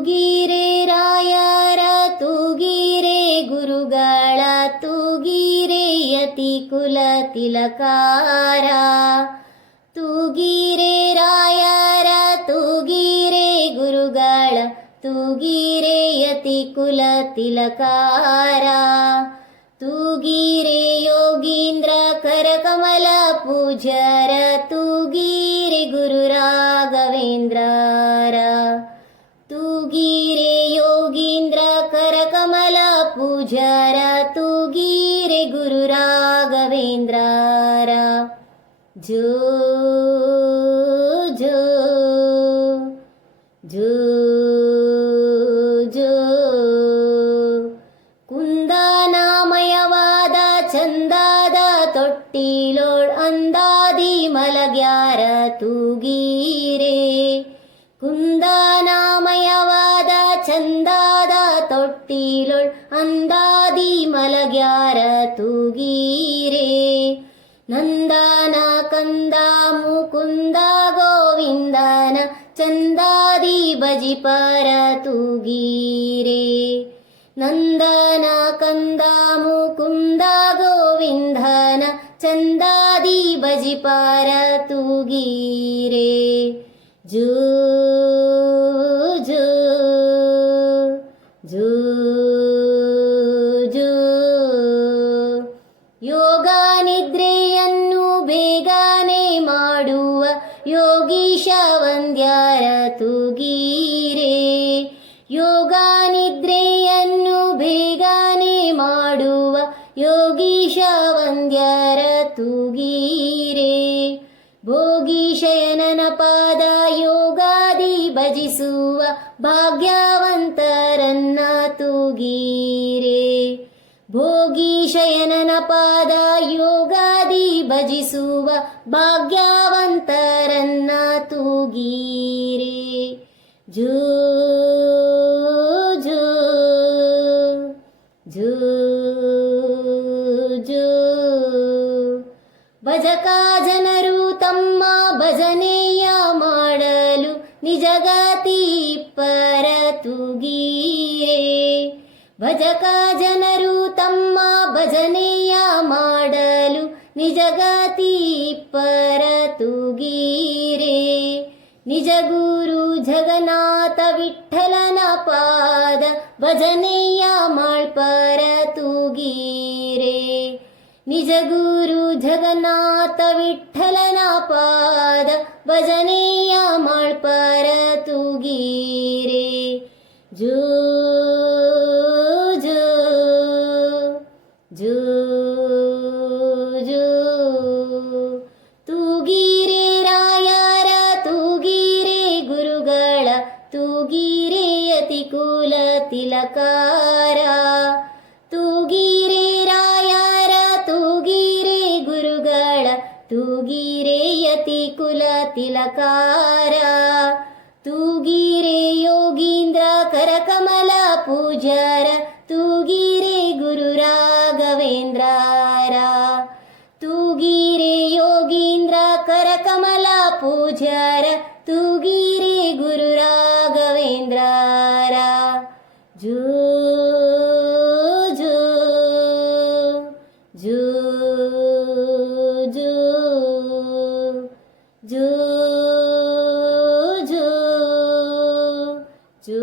ತೂಗಿರೆ ರಾಯರ ತೂಗಿರೆ ಗುರುಗಳ ತೂಗಿರೆ ಯತಿ ಕುಲ ತಿಲಕಾರ. ತೂಗಿರೆ ರಾಯರ ತೂಗಿರೆ ಗುರುಗಳ ತೂಗಿರೆ ಯತಿ ಕುಲ ತಿಲಕಾರ. ತೂಗಿರೆ ಯೋಗೀಂದ್ರ ಕರಕಮಲ ಪೂಜ್ಯರ ತೂಗಿರೆ ಗುರು ರಾಘವೇಂದ್ರರ. ತೂಗಿರೆ ಯೋಗೀಂದ್ರ ಕರಕಮಲ ಪೂಜ್ಯರ ತೂಗಿರೆ ಗುರು ರಾಘವೇಂದ್ರರ. ಜೋ ಜೋ ಜೋ ಜೋ ಕುಂದನಾಮಯವಾದ ಚಂದಾದ ತೊಟ್ಟಿಲೋಳ್ ಅಂದಾದಿ ಮಲಗ್ಯಾರ ತೂಗೀರೆ. ಕುಂದನಾಮಯವಾದ ಚಂದಾದ ತೊಟ್ಟಿಲೊಳ್ ಅಂದಾದಿ ಮಲಗ್ಯಾರ ತೂಗೀರೆ. ನಂದನ ಕಂದ ಮುಕುಂದ ಗೋವಿಂದನ ಚಂದಾದಿ ಭಜಿಪರ ತೂಗೀರೆ. ನಂದನ ಕಂದ ಮುಕುಂದ ಗೋವಿಂದನ ಚಂದಾದಿ ಭಜಿಪರ ತೂಗೀರೆ. ಜೋ ಜೋ ಜೋ ಜೋ ಯೋಗ ನಿದ್ರೆಯನ್ನು ಬೇಗನೆ ಮಾಡುವ ಯೋಗೀಶ ವಂದ್ಯರ ತೂಗೀರೆ. ಯೋಗ ನಿದ್ರೆಯನ್ನು ಬೇಗನೆ ಮಾಡುವ ಯೋಗೀಶ ವಂದ್ಯರ ತೂಗೀರೆ. ಭೋಗೀಶಯನನ ಪಾದ ಯೋಗಾದಿ ಭಜಿಸುವ ಭಾಗ್ಯವಂತರನ್ನ ತೂಗೀರೆ. ಭೋಗೀಶಯನನ ಪಾದ ಯೋಗಾದಿ ಭಜಿಸುವ ಭಾಗ್ಯವಂತರನ್ನ ತೂಗೀರೆ. ಜೋ ಜೋ ಜೋ ಜೋ ಭಜಕ ಜನರು ತಮ್ಮ ಭಜನೆಯ ಮಾಡಲು ನಿಜಗತಿ ಪರ ತೂಗೀರೆ. ಭಜಕ ಜನರು ತಮ್ಮ ಭಜನೆಯ ಮಾಡಲು ನಿಜಗತಿ ಪರ ತೂಗೀರೆ. ನಿಜ ಗುರು ಜಗನ್ನಾಥ ವಿಠ್ಠಲನ ಪಾದ ಭಜನೆಯ ಮಾಳ್ಪರ ತೂಗೀರೆ. ನಿಜ ಗುರು ಜಗನ್ನಾಥ ವಿಠ್ಠಲನ ಪಾದ ಭಜನೆಯ ಮಾಳ್ಪರ ತೂಗೀರೆ. ಜೋ ಜೋ ಜೋ ಜೋ ತೂಗಿರೆ ರಾಯರ ತೂಗಿರೆ ಗುರುಗಳ ತೂಗಿರೆ ಯತಿ ಕುಲ ತಿಲಕಾರ. ತೂಗಿರೆ ರಾಯರ ತೂಗಿರೆ ಗುರುಗಳ ತೂಗಿರೆ ಯತಿ ಕುಲ ತಿಲಕಾರ. ತೂಗಿರೆ ಯೋಗೀಂದ್ರ ಕರಕಮಲ ಪೂಜ್ಯರ ತೂಗಿರೆ ಗುರು ರಾಘವೇಂದ್ರರ. ತೂಗಿರೆ ಯೋಗೀಂದ್ರ ಕರಕಮಲ ಪೂಜ್ಯರ ತೂಗಿರೆ ಗುರು ರಾಘವೇಂದ್ರರ. ಜೋ ಜೋ ಜೋ ಜೋ ಜೋ ಜೋ ಜೋ